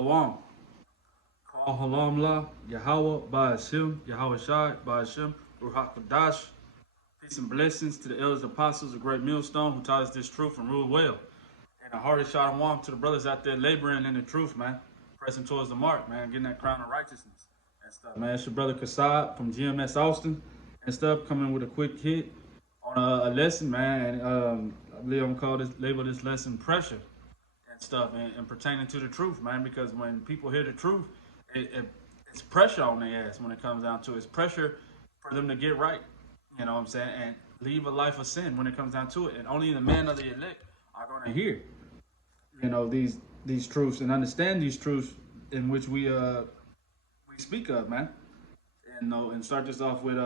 Shalom. Call Halamla, Yahweh, Ba'ashim, Yahweh Shai, Ba'ashim, Ruach Kodash. Peace and blessings to the elders, apostles, of Great Millstone who taught us this truth and rule well. And a hearty shalom to the brothers out there laboring in the truth, man. Pressing towards the mark, man. Getting that crown of righteousness and stuff, man. It's your brother Kassad from GMS Austin and stuff, coming with a quick hit on a lesson, man. I believe I'm called this, label this lesson pressure and stuff, and pertaining to the truth, man. Because when people hear the truth, it's pressure on their ass when it comes down to it. It's pressure for them to get right. You know what I'm saying? And leave a life of sin when it comes down to it. And only the man of the elect are going to hear, these truths and understand these truths in which we speak of, man. And start this off with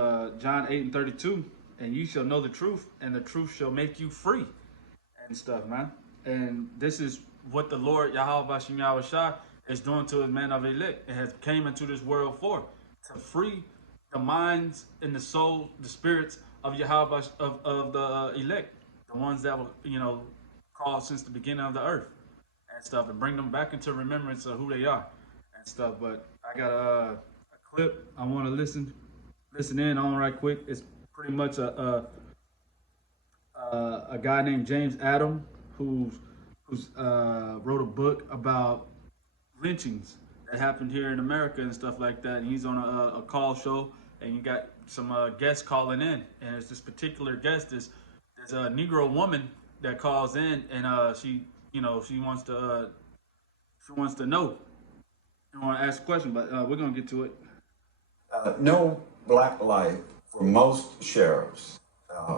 John 8:32. And you shall know the truth, and the truth shall make you free and stuff, man. And this is what the Lord Yahweh Bashim Yahweh Shai is doing to his man of elect. It has came into this world to free the minds and the soul, the spirits of Yahweh of the elect, the ones that were called since the beginning of the earth and stuff, and bring them back into remembrance of who they are and stuff. But I got a clip I want to listen in on right quick. It's pretty much a guy named James Adam who's wrote a book about lynchings that happened here in America and stuff like that. And he's on a call show, and you got some guests calling in, and it's this particular guest is there's a Negro woman that calls in, and she wants to know. You want to ask a question, but we're gonna get to it. No black life for most sheriffs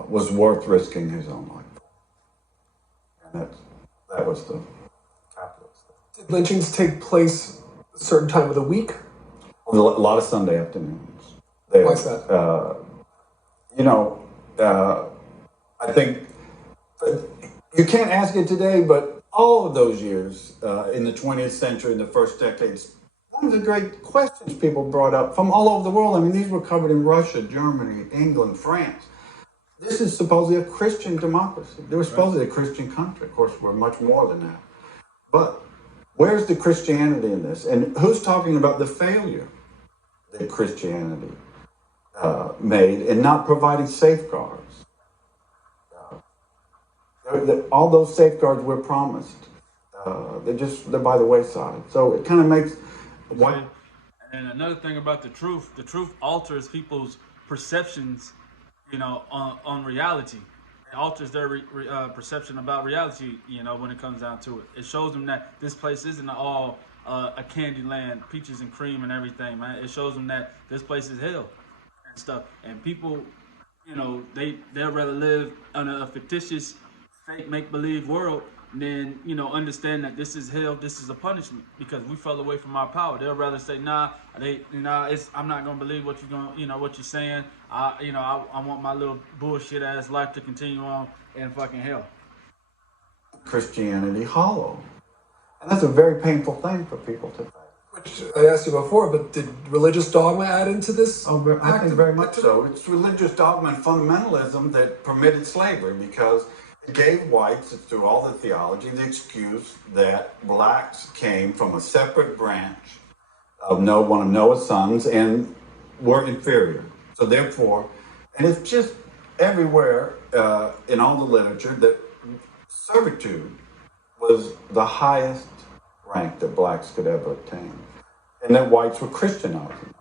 was worth risking his own life for. And that was the capitalist. Did lynchings take place a certain time of the week? A lot of Sunday afternoons. Why is that? I think you can't ask it today, but all of those years in the 20th century, in the first decades, one of the great questions people brought up from all over the world. I mean, these were covered in Russia, Germany, England, France. This is supposedly a Christian democracy. They were supposedly a Christian country. Of course, we're much more than that. But where's the Christianity in this? And who's talking about the failure that Christianity made in not providing safeguards? All those safeguards were promised. They're by the wayside. So it kind of makes... And another thing about the truth alters people's perceptions, on reality. It alters their perception about reality, when it comes down to it. It shows them that this place isn't all a candy land, peaches and cream and everything, man. It shows them that this place is hell and stuff. And people, they'd rather live in a fictitious, fake, make-believe world than, understand that this is hell, this is a punishment because we fell away from our power. They'll rather say, I'm not gonna believe what you're saying. I want my little bullshit ass life to continue on in fucking hell. Christianity hollow. And that's a very painful thing for people to think. Which I asked you before, but did religious dogma add into this? Oh, I think very much so. It's religious dogma and fundamentalism that permitted slavery because it gave whites, through all the theology, the excuse that blacks came from a separate branch of one of Noah's sons and were inferior. So therefore, and it's just everywhere in all the literature that servitude was the highest rank that blacks could ever attain, and that whites were Christianizing.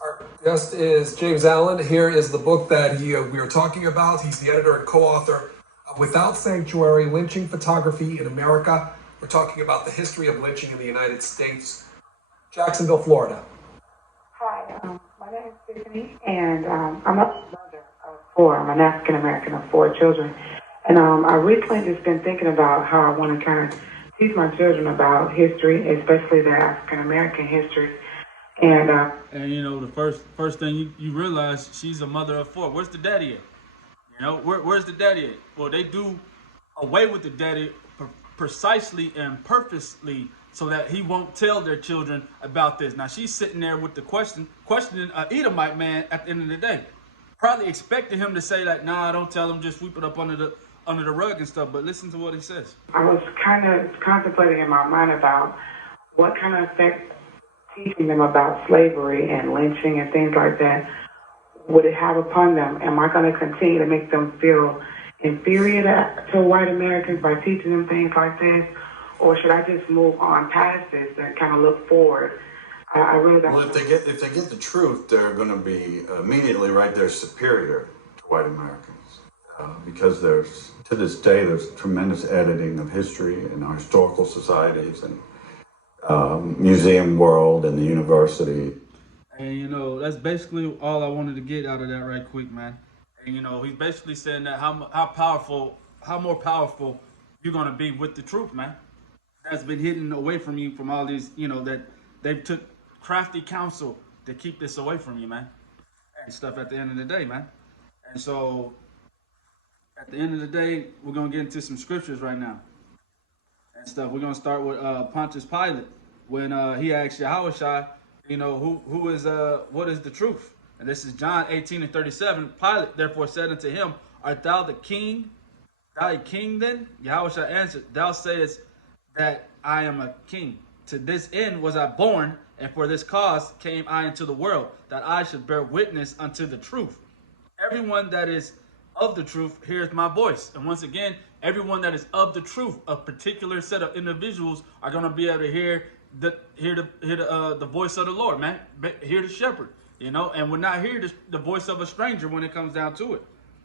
Our guest is James Allen. Here is the book that we were talking about. He's the editor and co-author of Without Sanctuary, Lynching Photography in America. We're talking about the history of lynching in the United States. Jacksonville, Florida. Hi, my name is Tiffany, and I'm a mother of four. I'm an African American of four children. And I recently just been thinking about how I want to kind of teach my children about history, especially the African American history. And the first thing you realize, she's a mother of four. Where's the daddy at? Where's the daddy at? Well, they do away with the daddy precisely and purposely so that he won't tell their children about this. Now she's sitting there with the questioning an Edomite man at the end of the day, probably expecting him to say like, "Nah, don't tell him, just sweep it up under the rug and stuff." But listen to what he says. I was kind of contemplating in my mind about what kind of effect teaching them about slavery and lynching and things like that would it have upon them? Am I going to continue to make them feel inferior to white Americans by teaching them things like this? Or should I just move on past this and kind of look forward? I really don't. Well, if they get the truth, they're going to be immediately right there superior to white Americans, because to this day there's tremendous editing of history in our historical societies and museum world and the university. And you know, that's basically all I wanted to get out of that right quick, man. And you know, he's basically saying that how more powerful you're gonna be with the truth, man. That's been hidden away from you from all these, you know, that they've took crafty counsel to keep this away from you, man. And stuff at the end of the day, man. And so at the end of the day, we're gonna get into some scriptures right now and stuff. We're gonna start with Pontius Pilate when he asked Yahushua, you know, what is the truth? And this is John 18:37. Pilate therefore said unto him, art thou the king? Thou a king then? Yahushua answered, thou sayest that I am a king. To this end was I born, and for this cause came I into the world, that I should bear witness unto the truth. Everyone that is of the truth hears my voice. And once again, everyone that is of the truth, a particular set of individuals are going to be able to hear the voice of the Lord, man. Hear the shepherd, you know, and will not hear the voice of a stranger when it comes down to it.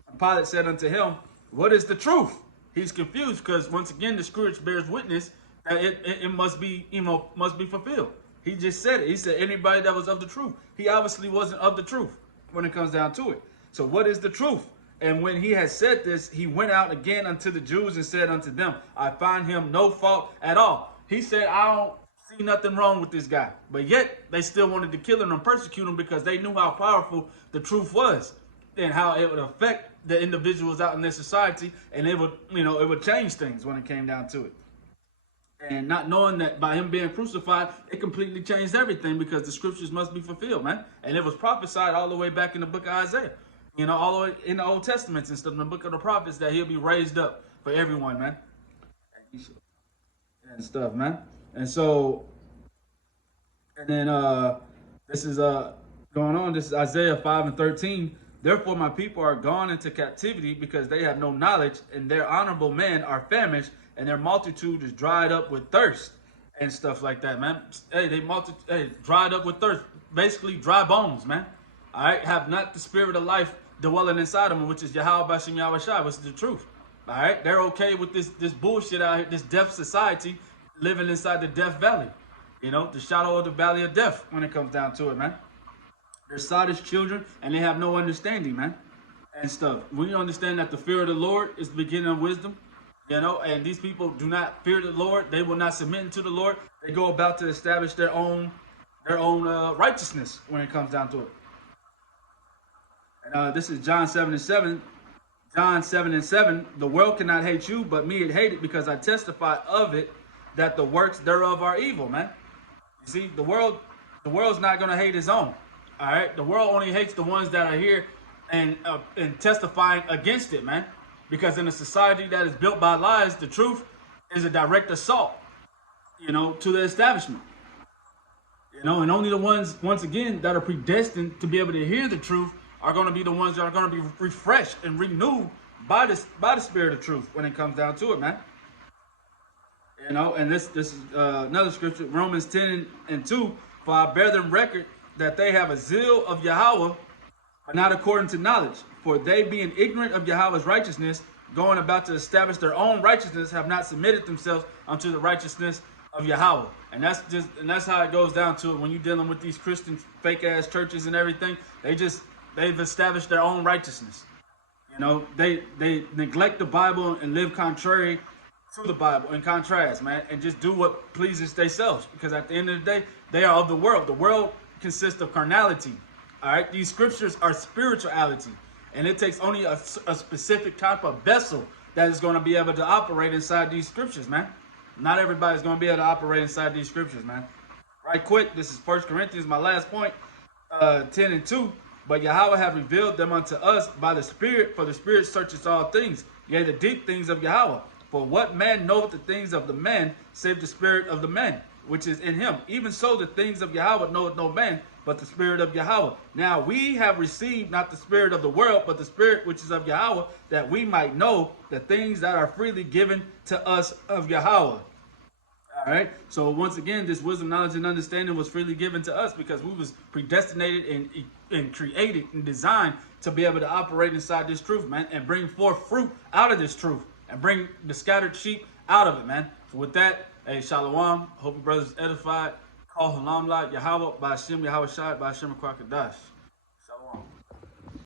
And Pilate said unto him, what is the truth? He's confused because once again, the scripture bears witness that it must be, you know, must be fulfilled. He just said it. He said anybody that was of the truth. He obviously wasn't of the truth when it comes down to it. So what is the truth? And when he had said this, he went out again unto the Jews and said unto them, I find him no fault at all. He said, I don't see nothing wrong with this guy. But yet they still wanted to kill him and persecute him because they knew how powerful the truth was and how it would affect the individuals out in their society, and it would, you know, it would change things when it came down to it. And not knowing that by him being crucified, it completely changed everything because the scriptures must be fulfilled, man. And it was prophesied all the way back in the book of Isaiah, you know, all the way in the Old Testament and stuff, in the book of the prophets, that he'll be raised up for everyone, man. And stuff, man. And so, and then this is going on. This is Isaiah 5:13. Therefore my people are gone into captivity because they have no knowledge, and their honorable men are famished, and their multitude is dried up with thirst and stuff like that, man. Hey, dried up with thirst. Basically dry bones, man. All right, have not the spirit of life dwelling inside them, which is Yahweh Bashem Yahushua, which is the truth. All right, they're okay with this bullshit out here, this deaf society living inside the death valley. You know, the shadow of the valley of death when it comes down to it, man. They're sottish children, and they have no understanding, man, and stuff. We understand that the fear of the Lord is the beginning of wisdom, you know, and these people do not fear the Lord. They will not submit to the Lord. They go about to establish their own righteousness when it comes down to it. And this is John 7:7. John 7:7. The world cannot hate you, but me it hated, because I testify of it that the works thereof are evil, man. You see, the world's not gonna hate his own. All right, the world only hates the ones that are here and testifying against it, man. Because in a society that is built by lies, the truth is a direct assault, you know, to the establishment. You know, and only the ones, once again, that are predestined to be able to hear the truth are going to be the ones that are going to be refreshed and renewed by the spirit of truth when it comes down to it, man. You know, and this is another scripture, Romans 10:2. For I bear them record that they have a zeal of Yahweh, but not according to knowledge. For they, being ignorant of Yahweh's righteousness, going about to establish their own righteousness, have not submitted themselves unto the righteousness of Yahweh. And that's how it goes down to it when you're dealing with these Christian fake ass churches and everything. They've established their own righteousness. You know, they neglect the Bible and live contrary to the Bible, in contrast, man, and just do what pleases themselves. Because at the end of the day, they are of the world. The world consists of carnality. All right, these scriptures are spirituality, and it takes only a specific type of vessel that is going to be able to operate inside these scriptures, man. Not everybody's going to be able to operate inside these scriptures, man. Right quick, this is 1 Corinthians, my last point, 10:2. But Yahweh have revealed them unto us by the Spirit, for the Spirit searches all things, yea, the deep things of Yahweh. For what man knoweth the things of the man, save the spirit of the man, which is in him? Even so, the things of Yahweh knoweth no man, but the spirit of Yahweh. Now we have received not the spirit of the world, but the spirit which is of Yahweh, that we might know the things that are freely given to us of Yahweh. All right. So once again, this wisdom, knowledge, and understanding was freely given to us because we was predestinated and created and designed to be able to operate inside this truth, man, and bring forth fruit out of this truth and bring the scattered sheep out of it, man. So with that, hey, Shalom. Hope your brothers edified. Call Halam La Yahweh by Hashem Yahweh Shai by Hashem Kwakadash.